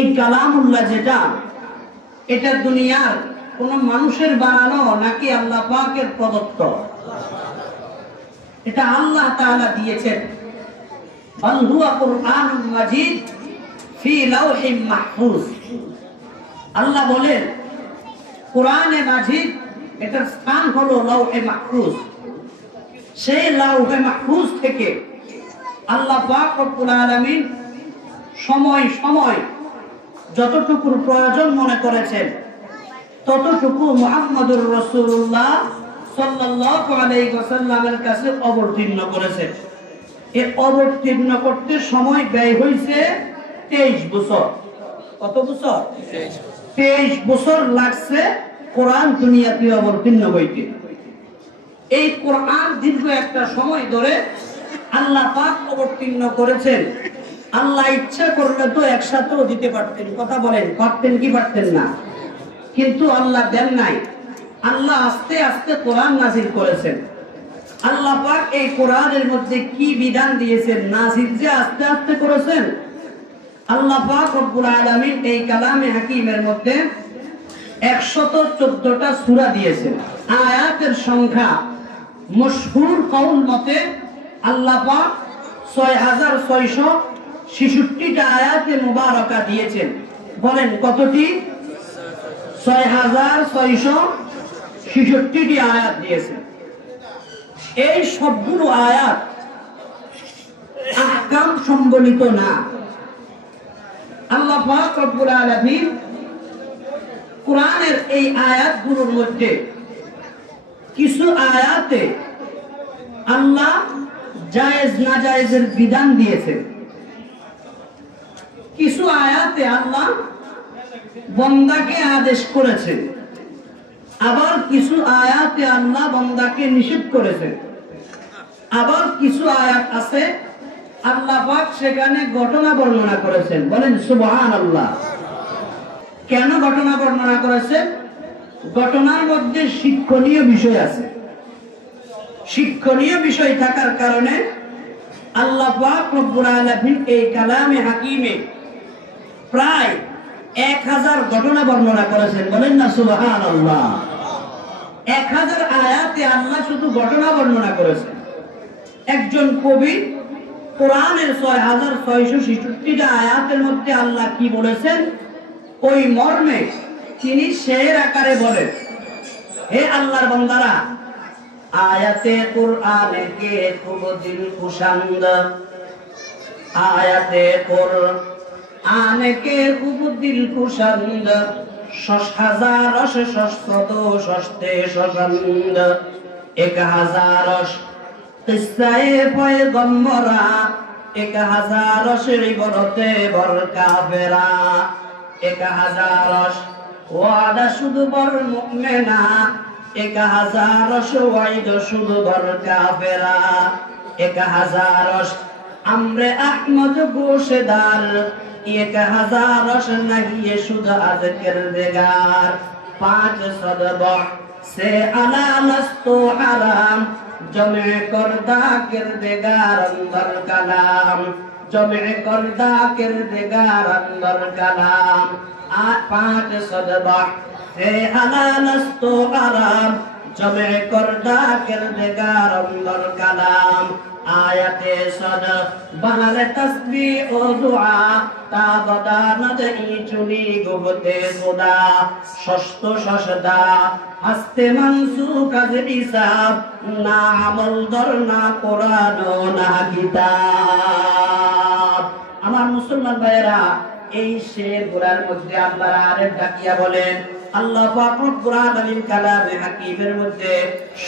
এই কালামুল্লাহ যেটা এটা দুনিয়ার কোন মানুষের বানানো নাকি আল্লাহ পাকের প্রদত্ত? এটা আল্লাহ তাআলা দিয়েছেন। বাল হুয়া কুরআনুম মাজিদ ফি লাওহিম মাহফুজ। আল্লাহ বলেন কোরআনে মাজিদ এটার স্থান হলো লাওহে মাহফুজ। সেই লাওহে মাহফুজ থেকে আল্লাহ পাক রব্বুল আলামিন সময় সময় যতটুকু প্রয়োজন মনে করেছেন ততটুকু মুহাম্মদুর রাসূলুল্লাহ সাল্লাল্লাহু আলাইহি ওয়াসাল্লামের কাছে অবতীর্ণ করেছেন। এই অবতীর্ণ করতে সময় ব্যয় হয়েছে 23 বছর। কত বছর? 23 বছর লাগছে কোরআন দুনিয়াতে অবতীর্ণ হইতে। এই কোরআন দীর্ঘ একটা সময় ধরে আল্লাহ পাক অবতীর্ণ করেছেন। আল্লাহ ইচ্ছা করলে তো একসাথেও দিতে পারতেন। কথা বলেন, পারতেন কি পারতেন না? কিন্তু আল্লাহ দেন নাই। আল্লাহ আস্তে আস্তে কোরআন নাযিল করেছেন। আল্লাহ পাক এই কোরআনের মধ্যে কি বিধান দিয়েছেন, নাযিল যে আস্তে আস্তে করেছেন। আল্লাহ পাক রব্বুল আলামিন এই কালামে হাকিমের মধ্যে 114টা সূরা দিয়েছেন। আয়াতের সংখ্যা মশহুর কওল মতে আল্লাহ পাক 6666টা আয়াতে মুবারাকা দিয়েছেন। বলেন কতটি? 6666টি আয়াত দিয়েছেন। এই সবগুলো আয়াত আহকাম সম্বলিত না। আল্লাহ পাক রব্বুল আলামিন কোরআনের এই আয়াতগুলোর মধ্যে কিছু আয়াতে আল্লাহ জায়েজ না জায়েজের বিধান দিয়েছেন। কিছু আয়াতে আল্লাহ বান্দাকে আদেশ করেছেন, আবার কিছু আয়াতে আল্লাহ বান্দাকে নিষেধ করেছেন। আবার কিছু আয়াত আছে আল্লাহ পাক সেখানে ঘটনা বর্ণনা করেছেন। বলেন সুবহানাল্লাহ। কেন ঘটনা বর্ণনা করেছেন? ঘটনার মধ্যে শিক্ষণীয় বিষয় আছে। শিক্ষণীয় বিষয় থাকার কারণে আল্লাহ পাক রব্বুল আলামিন এই কালামে হাকিমে প্রায় 1000 ঘটনা বর্ণনা করেছেন। বলেন না সুবহানাল্লাহ। 1000 আয়াতে আল্লাহ শুধু ঘটনা বর্ণনা করেছেন। একজন কবি কোরআনের 6666টা আয়াতের মধ্যে আল্লাহ কি বলেছেন ওই মর্মে তিনি শের আকারে বলেন, হে আল্লাহর বান্দারা, আয়াতে কুরআনে কে খুব দিল খুশান্দ, আয়াতে কুরআনে কে খুব দিল খুশান্দ, শশ হাজার শশত শস্তে শশান্দ, 1000 কিসসায়ে পয়গম্বরা, 1000 ইবরতে বর কাফেরা, 1000 ওয়াদা শুধু বর মুমিনা, 1000 ওয়াইদ শুধু বর কাফেরা, 1000 আমরে আহমদ গোশদার, 1000 নাহিয়ে শুধু আজকের দেগার, 500 সে আলা নস্তু হারাম, জমে করদা কিরদেগার অন্দর কালাম, জমে করদা কিরদেগার অন্দর কালাম। 500 সে আলা নস্তু হারাম, জমে করদা কিরদেগার অন্দর কালাম। আয়াতে সদ বাহারে তাসবিহ ও দুআ, তা বদানত ই চুনি গুবতে সুদা, ষষ্ঠ শশদা আস্তে মানসুখ আজ হিসাব, না আমল দর না কোরআন না কিতাব। আমার মুসলমান ভাইয়েরা, এই শেরগুলোর মধ্যে আল্লাহর আরেফ ডাকিয়া বলেন, আল্লাহ পাক রব্বুল আলামিন কালামে হাকিমের মধ্যে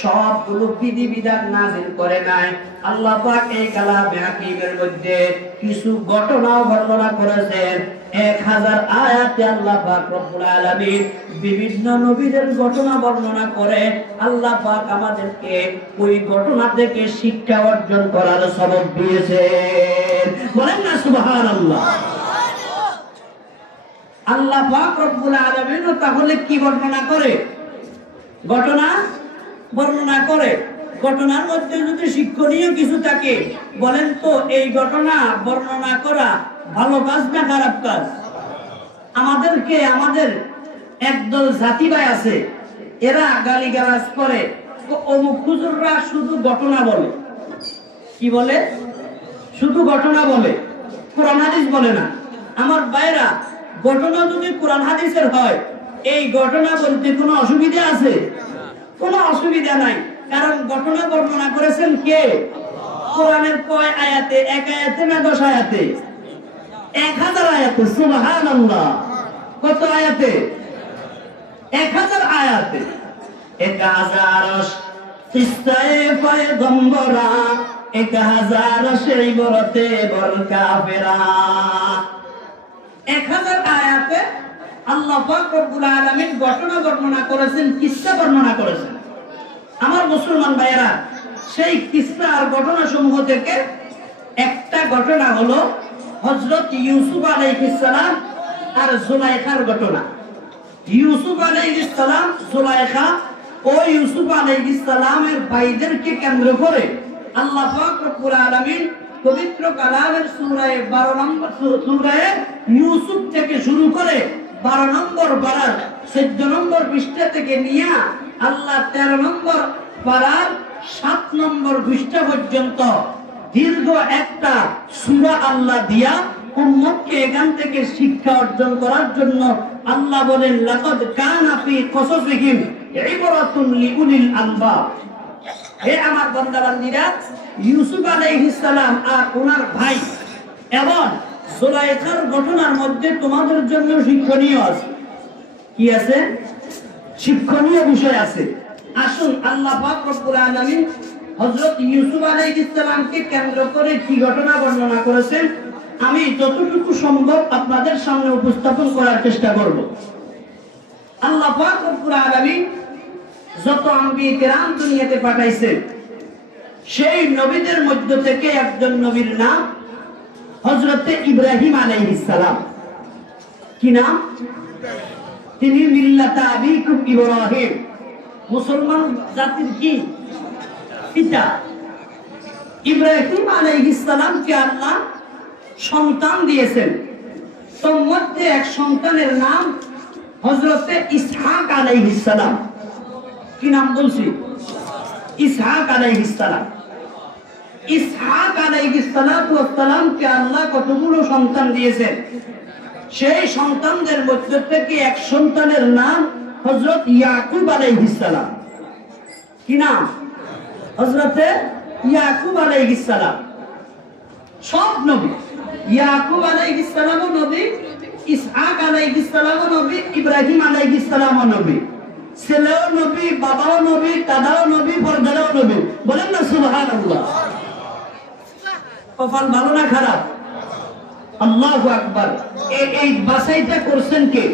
সবগুলো বিধিবিধান নাযিল করে নাই। আল্লাহ পাক এই কালামে হাকিমের মধ্যে কিছু ঘটনাও বর্ণনা করেছেন। 1000 আয়াতে আল্লাহ পাক রব্বুল আলামিন বিভিন্ন নবীদের ঘটনা বর্ণনা করে আল্লাহ পাক আমাদেরকে ওই ঘটনা থেকে শিক্ষা অর্জন করার সবক দিয়েছেন। বলেন না সুবহানাল্লাহ। আল্লাহ পাক রব্বুল আলামিন তাহলে কি বর্ণনা করে? ঘটনা বর্ণনা করে। ঘটনার মধ্যে যদি শিক্ষণীয় কিছু থাকে, বলেন তো এই ঘটনা বর্ণনা করা ভালো কাজ না খারাপ কাজ? আমাদেরকে আমাদের একদল জাতি ভাই আছে, এরা গালিগালাজ করে, অমুক হুজুররা শুধু ঘটনা বলে। কি বলে? শুধু ঘটনা বলে, কোরআন হাদিস বলে না। আমার ভাইরা, ঘটনা যদি কোরআন হাদিসের হয়, এই ঘটনা বলতে কোনো অসুবিধা আছে? কোনো অসুবিধা নাই, কারণ ঘটনা বর্ণনা করেছেন কে? কোরআনের কয় আয়াতে? এক আয়াতে না 10 আয়াতে? 1000 আয়াতে। সুবহানাল্লাহ। কত আয়াতে? 1000 আয়াতে। 1000 কিস্সায়ে পয়গম্বরা, 1000 সেই বরতে বল কাফেরা। 1000 আয়াতে আল্লাহ পাক রব্বুল আলামিন ঘটনা বর্ণনা করেছেন, কিস্সা বর্ণনা করেছেন। আমার মুসলমান ভাইয়েরা, সেই কিস্সা আর ঘটনা সমূহ থেকে একটা ঘটনা হলো হযরত ইউসুফ আলাইহিস সালাম আর জুলাইখার ঘটনা। ইউসুফ আলাইহিস সালাম, জুলাইখা ও ইউসুফ আলাইহিস সালামের ভাইদেরকে কেন্দ্র করে আল্লাহ পাক রব্বুল আলামিন পবিত্র কালামের সূরা 12 নম্বর সূরা ইউসুফ থেকে শুরু করে 12 নম্বর পারার 14 নম্বর পৃষ্ঠা থেকে নিয়ে আল্লাহ 13 নম্বর পারার 7 নম্বর পৃষ্ঠা পর্যন্ত দীর্ঘ একটা সূরা আল্লাহ দিয়া উম্মতকে এখান থেকে শিক্ষা অর্জন করার জন্য আল্লাহ বলেন, লাকাদ কানা ফি কসাসিহিম ইবরাতুন লিউলিল আলবাব। হে আমার বান্দা-বান্দীরা, ইউসুফ আলাইহিস সালাম আর ওনার ভাই এবং জুলাইখার ঘটনার মধ্যে তোমাদের জন্য শিক্ষণীয় আছে। কি আছে? শিক্ষণীয় বিষয় আছে। আসুন, আল্লাহ পাক রব্বুল আলামিন হযরত ইউসুফ আলাইহিস সালামকে কেন্দ্র করে কি ঘটনা বর্ণনা করেছেন, আমি যতটুকু সম্ভব আপনাদের সামনে উপস্থাপন করার চেষ্টা করব। আল্লাহ পাক রব্বুল আলামিন যত আম্বিয়া কিরাম দুনিয়াতে পাঠাইছেন, সেই নবীদের মধ্য থেকে একজন নবীর নাম হযরতে ইব্রাহিম আলাইহিস সালাম। কি নাম? তিনি মিল্লাতা আবিকুম ইব্রাহিম, মুসলমান জাতির কি পিতা। ইব্রাহিম আলাইহিস সালামকে আল্লাহ সন্তান দিয়েছেন। তোর মধ্যে এক সন্তানের নাম হযরতে ইসহাক আলাইহিস সালাম। কি নাম বলছি? ইসহাক আলাইহিস সালাম। ইসহাক আলাইহিস সালামকে আল্লাহ কতগুলো সন্তান দিয়েছেন। সেই সন্তানদের মধ্য থেকে এক সন্তানের নাম হযরত ইয়াকুব আলাইহিস সালাম। কি নাম? হযরতে ইয়াকুব আলাইহিস সালাম। সব নবী, ইয়াকুব আলাইহিস সালামও নবী, ইসহাক আলাইহিস সালামও নবী, ইব্রাহিম আলাইহিস সালামও নবী। ছেলেও নবী, বাবাও নবী, দাদাও নবী, পরদাদাও নবী। বলেন না সুবহানাল্লাহ। কপাল ভালো না খারাপ? আল্লাহু আকবার। এই বাছাইটা করছেন কে?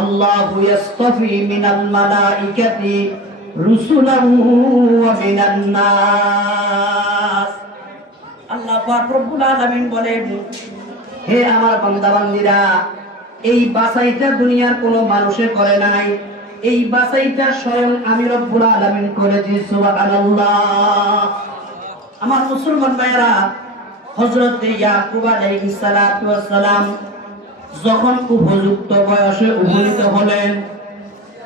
আল্লাহু ইয়াসতাফি মিনাল মালাইকাতি রুসুলান ওয়া মিনান নাস। আল্লাহ পাক রব্বুল আলামিন বলেন, হে আমার বান্দা-বান্দীরা, এই বাছাইটা দুনিয়ার কোনো মানুষে করে নাই, এই বাছাইটা স্বয়ং আমি রব্বুল আলামিন করেছি। সুবহানাল্লাহ। আমার মুসলমান ভাইরা, হযরত ইয়াকুব আলাইহিস সালাতু ওয়াস সালাম যখন উপযুক্ত বয়সে উপনীত হলেন,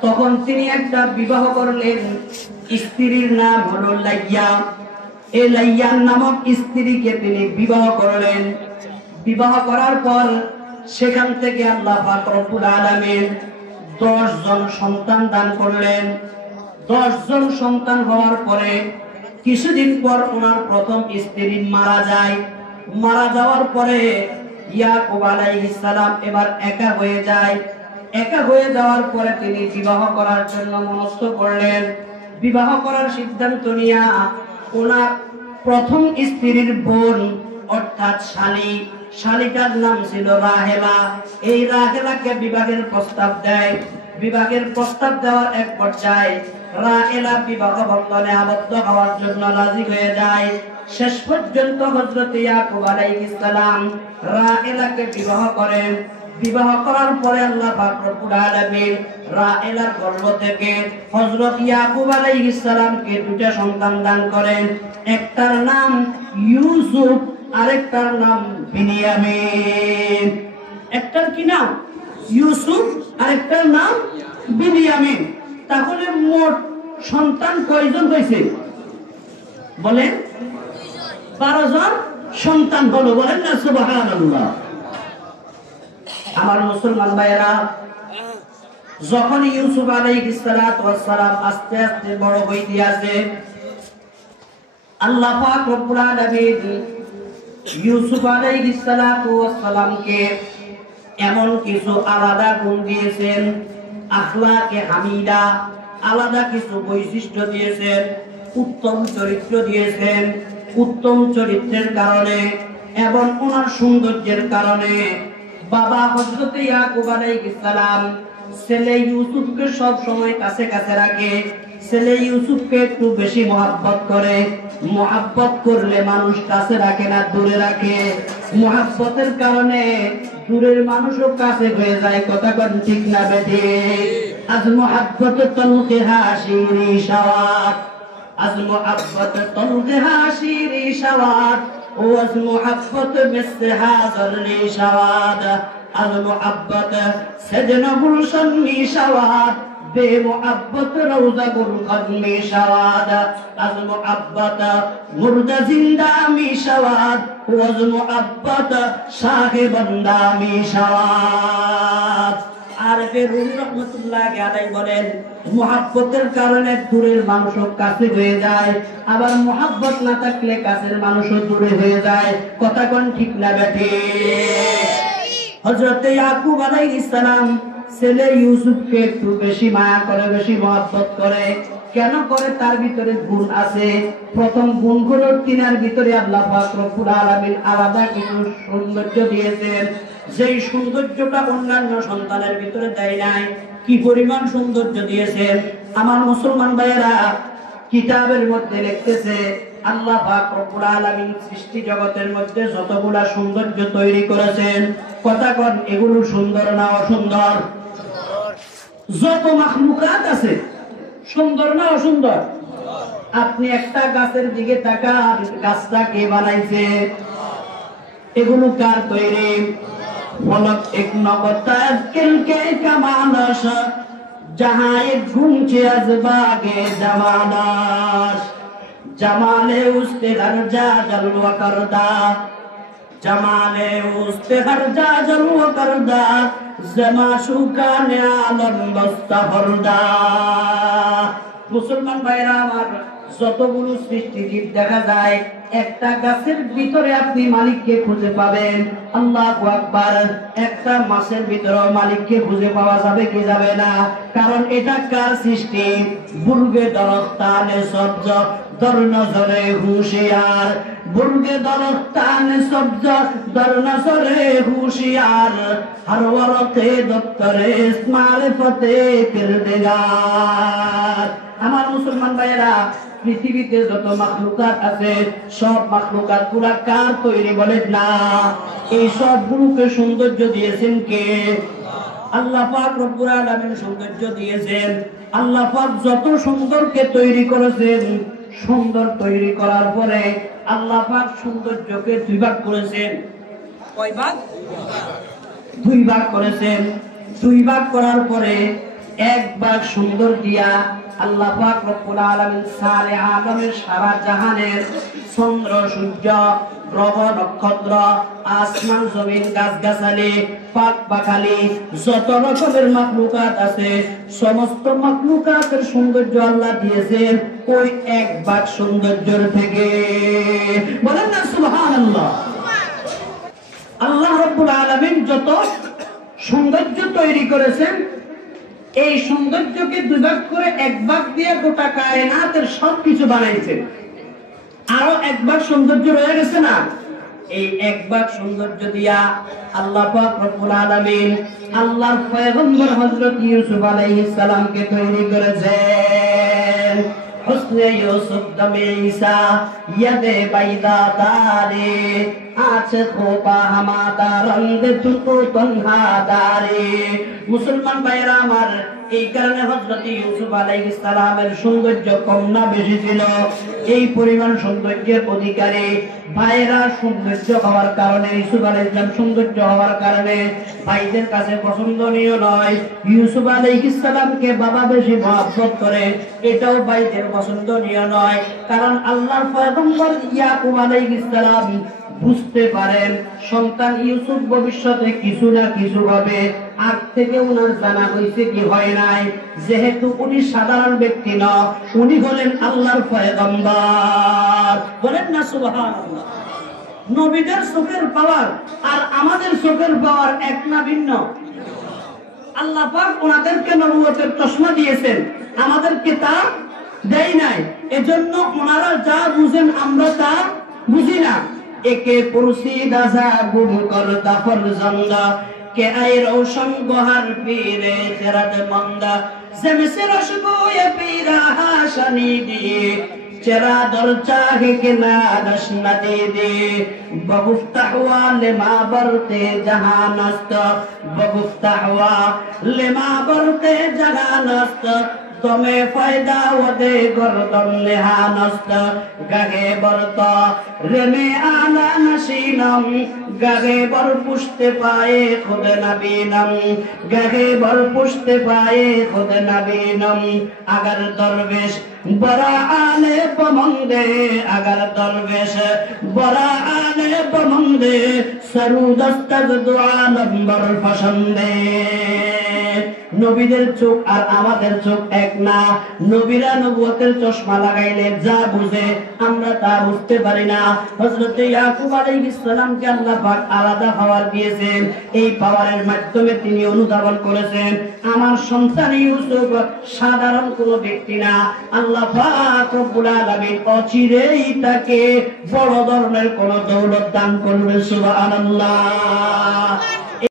তখন তিনি একটা বিবাহ করলেন। স্ত্রীর নাম হলো লাইয়া। এই লাইয়া নামক স্ত্রীকে তিনি বিবাহ করলেন। বিবাহ করার পর সেখান থেকে আল্লাহ পাক রব্বুল আলামিন 10 জন সন্তান দান করলেন। 10 জন সন্তান হওয়ার পরে কিছুদিন পর ওনার প্রথম স্ত্রী মারা যায়। মারা যাওয়ার পরে ইয়াকুব আলাইহিস সালাম এবার একা হয়ে যায়। একা হয়ে যাওয়ার পরে তিনি বিবাহ করার জন্য মনস্থ করলেন। বিবাহ করার সিদ্ধান্ত নিয়ে ওনার প্রথম স্ত্রীর বোন অর্থাৎ শালিকার নাম ছিল রাহেলা। এই রাহেলাকে বিবাহের প্রস্তাব দেয়। বিবাহের প্রস্তাব দেওয়ার এক পর্যায়ে রাহেলা বিবাহ বন্ধনে আবদ্ধ হওয়ার জন্য রাজি হয়ে যায়। শেষ পর্যন্ত হযরত ইয়াকুব আলাইহিস সালাম রাহেলাকে বিবাহ করেন। বিবাহ করার পরে আল্লাহ পাক রব্বুল আলামিন রাহেলার গর্ভ থেকে হযরত ইয়াকুব আলাইহিস সালামকে 2টা সন্তান দান করেন। একটার নাম ইউসুফ, আরেকটার নাম বিনিয়ামিন। একটার কি নাম? ইউসুফ, আরেকটার নাম বিনিয়ামিন। তাহলে মোট সন্তান কয়জন হয়েছে বলেন? 12 জন সন্তান হলো। বলেন না সুবহানাল্লাহ। আমার মুসলমান ভাইয়েরা, যখন ইউসুফ আলাইহিস সালাতু ওয়াস সালাম আস্তে আস্তে বড় হইতে আছে, আল্লাহ পাক রব্বুল আলামিন ইউসুফ আলাইহিস সালাতু ওয়াস সালামকে এমন কিছু আলাদা গুণ দিয়েছেন, আখলাকে হামিদা, আলাদা কিছু বৈশিষ্ট্য দিয়েছেন, উত্তম চরিত্র দিয়েছেন। উত্তম চরিত্রের কারণে এবং ওনার সৌন্দর্যের কারণে বাবা হযরত ইয়াকুব আলাইহিস সালাম ছেলে ইউসুফকে সব সময় কাছে কাছে রাখে। ছেলে ইউসুফকে একটু বেশি মহব্বত করে। মহব্বত করলে মানুষ কাছে রাখে না, দূরে রাখে। মহব্বতের কারণে দূরের মানুষও কাছে হয়ে যায়। কথা কোন ঠিক না বেঠি? আজ মহব্বত তলকিহা শিরি শাওয়াত, আজ মহব্বত তলকিহা শিরি শাওয়াত, ও আজ মহব্বত মিসহা জরলি শাওয়াত, আজ মহব্বত সজনা গুলশন মিশাওয়াত, বে মোহাব্বত রওজা গুলকদ মিশাওয়াত, আজ মোহাব্বত মুর্দা জিন্দা মিশাওয়াত, ওয়াজ মোহাব্বত শাহে বান্দা মিশাওয়াত। আর বেরুন রহমাতুল্লাহ আলাইহি বলেন, মোহাব্বতের কারণে দূরের মানুষও কাছে হয়ে যায়, আবার মোহাব্বত না থাকলে কাছের মানুষও দূরে হয়ে যায়। কথা কোন ঠিক না বেঠি? হযরত ইয়াকুব আলাইহিস সালাম ছেলে ইউসুফকে একটু বেশি মায়া করে, বেশি মহব্বত করে। কেন করে? তার ভিতরে গুণ আছে। প্রথম গুণ হলো তিনার ভিতরে আল্লাহ পাক রব্বুল আলামিন আলাদা কিছু সৌন্দর্য দিয়েছেন, যেই সৌন্দর্যটা অন্যান্য সন্তানের ভিতরে দেয় নাই। কি পরিমাণ সৌন্দর্য দিয়েছেন আমার মুসলমান ভাইয়েরা! কিতাবের মধ্যে লিখতেছে আল্লাহ পাক রব্বুল আলামিন সৃষ্টি জগতের মধ্যে যতগুলা সৌন্দর্য তৈরি করেছেন, কথা কোন এগুলো সুন্দর না অসুন্দর? যত মাখলুকাত আছে সুন্দর না অসুন্দর? আপনি একটা গাছের দিকে তাকান, গাছটা কে বানাইছে? এগুলো কার তৈরি? ফলক এক নগতাত কিলকে কামানাশ, जहां एक घूमचे अजबागे जमानाश, जमाले उसके हर जा जलवा करदा, जमाले उसके हर जा जलवा करदा, जमा शुकाने आलम बस्ता भरदा। मुसलमान भाईरा আমার, যতগুলো সৃষ্টিজীব দেখা যায়, একটা গাছের ভিতরে আপনি মালিককে খুঁজে পাবেন। আল্লাহু আকবার। একটা মাছের ভিতরে মালিককে খুঁজে পাওয়া যাবে কি যাবে না? কারণ এটা কার সৃষ্টি? বুর্গে দরখতানে সবজ দর নজরে হুশিয়ার, বুর্গে দরখতানে সবজ দর নজরে হুশিয়ার, হর ওয়ারতে দপ্তরে মারিফতে কিরদিগার। আমার মুসলমান ভাইয়েরা, পৃথিবীতে যত মাখলুকাত আছে সব মাখলুকাত পুরা কার তৈরি বলেন না? এই সবগুলোকে সৌন্দর্য দিয়েছেন কে? আল্লাহ পাক রব্বুল আলামিন সৌন্দর্য দিয়েছেন। আল্লাহ পাক যত সুন্দরকে তৈরি করেছেন, সুন্দর তৈরি করার পরে আল্লাহ পাক সৌন্দর্যকে দুই ভাগ করেছেন। কয় ভাগ? দুই ভাগ করেছেন। দুই ভাগ করার পরে এক ভাগ সুন্দর দিয়া আল্লাহ পাক রব্বুল আলামিন সারে আলমের সারা জাহানের চন্দ্র সূর্য গ্রহ নক্ষত্র আসমান জমিন গাছগাছালি পাক পাখালি যত রকমের মাখলুকাত আছে সমস্ত মাখলুকাতের সৌন্দর্য আল্লাহ দিয়েছেন ওই এক ভাগ সৌন্দর্যের থেকে। বলেন না সুবহানাল্লাহ। আল্লাহ রব্বুল আলামিন যত সৌন্দর্য তৈরি করেছেন এই সৌন্দর্যকে দুই ভাগ করে এক ভাগ দিয়ে গোটা কায়নাতের সবকিছু বানাইছে। আরো এক ভাগ সৌন্দর্য রয়ে গেছে না? এই এক ভাগ সৌন্দর্য দিয়া আল্লাহ পাক রব্বুল আলামিন আল্লাহর পয়গম্বর হযরত ইউসুফ আলাইহিস সালামকে তৈরি করেছেন। হুসনে ইউসুফ দমে ঈসা ইয়াদে বাইদা তারে আছ খোপা হামাতা রंग তুকো তনহা দারে মুসলমান ভাইরা আমার, এই কারণে হযরত ইউসুফ আলাইহিস সালামের সৌন্দর্য কম না বেশি ছিল? এই পরিমাণ সৌন্দর্যের অধিকারী ভাইরা সৌন্দর্য হওয়ার কারণে, ইউসুফ আলাইহিস সালাম সৌন্দর্য হওয়ার কারণে ভাইদের কাছে পছন্দনীয় নয়। ইউসুফ আলাইহিস সালামকে বাবা বেশি মহব্বত করে, এটাও ভাইদের পছন্দনীয় নয়। কারণ আল্লাহর পয়গম্বর ইয়াকুব আলাইহিস সালাম বুঝতে পারেন সন্তান ইউসুফ ভবিষ্যতে কিছু না কিছু হবে। আগ থেকে উনার জানা হয়েছে কি হয় নাই, যেহেতু উনি সাধারণ ব্যক্তি না, উনি হলেন আল্লাহর পয়গম্বর। বলেন না সুবহানাল্লাহ। নবীদের চোখের পাওয়ার আর আমাদের চোখের পাওয়ার এক না ভিন্ন? আল্লাহ পাক ওনাদেরকে নবুয়তের চশমা দিয়েছেন, আমাদেরকে তা দেয় নাই। এজন্য ওনারা যা বুঝেন আমরা তা বুঝি না। একে পুরসিদা যা গুম করতা ফরজন্দা কে আই রোশন গোহার পীরে খেরাত মন্দা জেমসে রসগোয়ে পীরা হাসানি দিয়ে চেরা দর চাহে কে না দশনা দে দে বগুফতাহওয়া লেমা বরতে জাহানস্ত বগুফতাহওয়া লেমা বরতে জাহানস্ত তমে ফায়দা ওদে গরদন লেহানস্ত গাগে বরত রেমে আলা নশীনম গাগে বর পুষতে পায়ে খুদ নবীনম গাগে বর পুষতে পায়ে খুদ নবীনম अगर दरवेश बड़ा आले बमंदे अगर दरवेश बड़ा आले बमंदे सरूदस्तग दुआ नंबर पसंदे। নবীদের চোখ আর আমাদের চোখ এক না। নবীরা নবুয়তের চশমা লাগাইলে যা বুঝে আমরা তা বুঝতে পারি না। হযরত ইয়াকুব আলাইহিস সালামকে আল্লাহ পাক আলাদা পাওয়ার দিয়েছেন। এই পাওয়ারের মাধ্যমে তিনি অনুধাবন করেছেন আমার সন্তান ইউসুফ সাধারণ কোনো ব্যক্তি না। আল্লাহ পাক রব্বুল আলামিন অচিরেই তাকে বড় ধরনের কোন দৌলত দান করবে। সুবহানাল্লাহ।